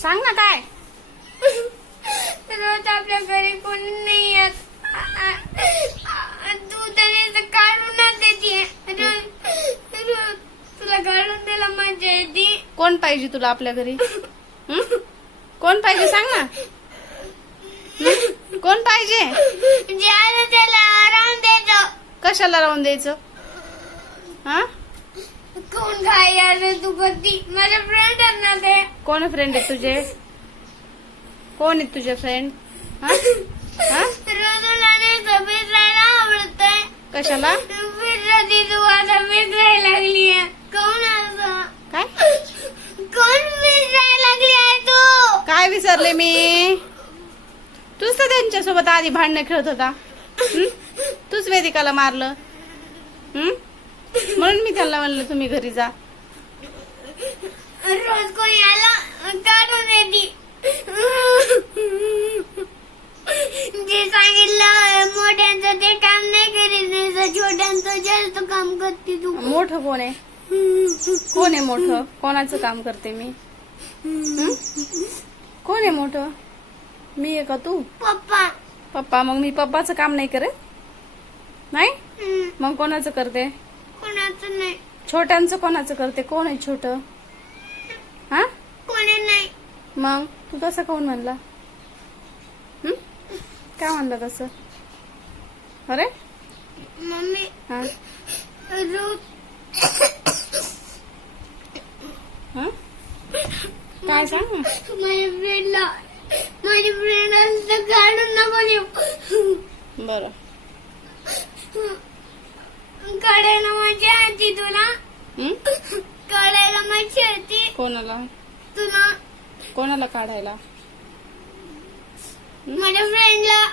सांग ना काय? रोज आपल्या घरी कोणी नाही येत. तू तरी असं काढूनच देते तुला काढून द्यायला मजा येते. कोण पाहिजे तुला आपल्या घरी? कोण पाहिजे सांग ना? कोण पाहिजे? त्याला आराम द्यायचं कशाला राहून द्यायचं? हा? कोण काय यार तू कधी माझ्या फ्रेंड आहेत ना ते. कोण फ्रेंड आहेत तुझे? कोण आहेत तुझे फ्रेंड हा? हा? रोजला नाही झोपेत राहायला आवडतंय. कशाला? फिरती तू आता फिरायला लागली कोण असं? काय? कोण फिरायला लागली आहे तू? काय विसरले मी? तूच तर त्यांच्यासोबत आधी भांडणं खेळत होता. हं? तूच वेदिकाला मारलं. हं? म्हणून मी त्यांना म्हणलं तुम्ही घरी जा. रोज कोणी आला काढून देती जे सांगितलं मोठ्यांचं ते काम नाही करीत नाही छोट्यांचं जास्त काम करते तू. मोठं कोण आहे? कोण आहे मोठं? कोणाचं काम करते मी? हं? कोण आहे मोठं? मी आहे का तू? पप्पा. पप्पा मग मी पप्पाचं काम नाही करत? नाही? मग कोणाचं करते? कोणाचं नाही. छोट्यांचं कोणाचं करते? कोण आहे छोट? हा? कोणी नाही. मग? तू तसं कोण म्हणला? हं? काय म्हणला तसं? अरे? मम्मी हा? रोज हा? काय सांग? ना. माझ्या फ्रेंडला माझी फ्रेंड असं काढून नको देऊ. बरं. काढायला मजा येते तुला? हं? काढायला मजा येते कोणाला? तुला? कोणाला काढायला? माझ्या फ्रेंडला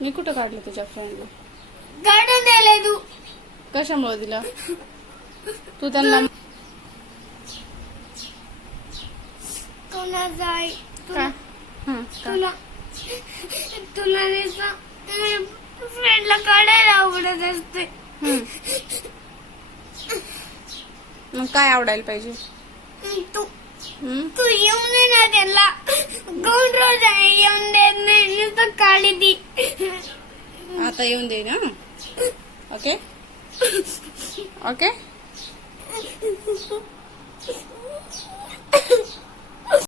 मी कुठं काढलं तुझ्या फ्रेंडला काढून द्यायला तू. कशामुळे दिलं? तू त्यांना आहे? काय? तुला हा का? तुला तुला फ्रेंडला काढायला आवडत असते. मग काय आवडायला पाहिजे? तू? तू येऊन ये ना त्यांना. कोण रोज आहे? येऊन देत नाही नुसतं काढी ती. आता येऊन दे ना. ओके? ओके?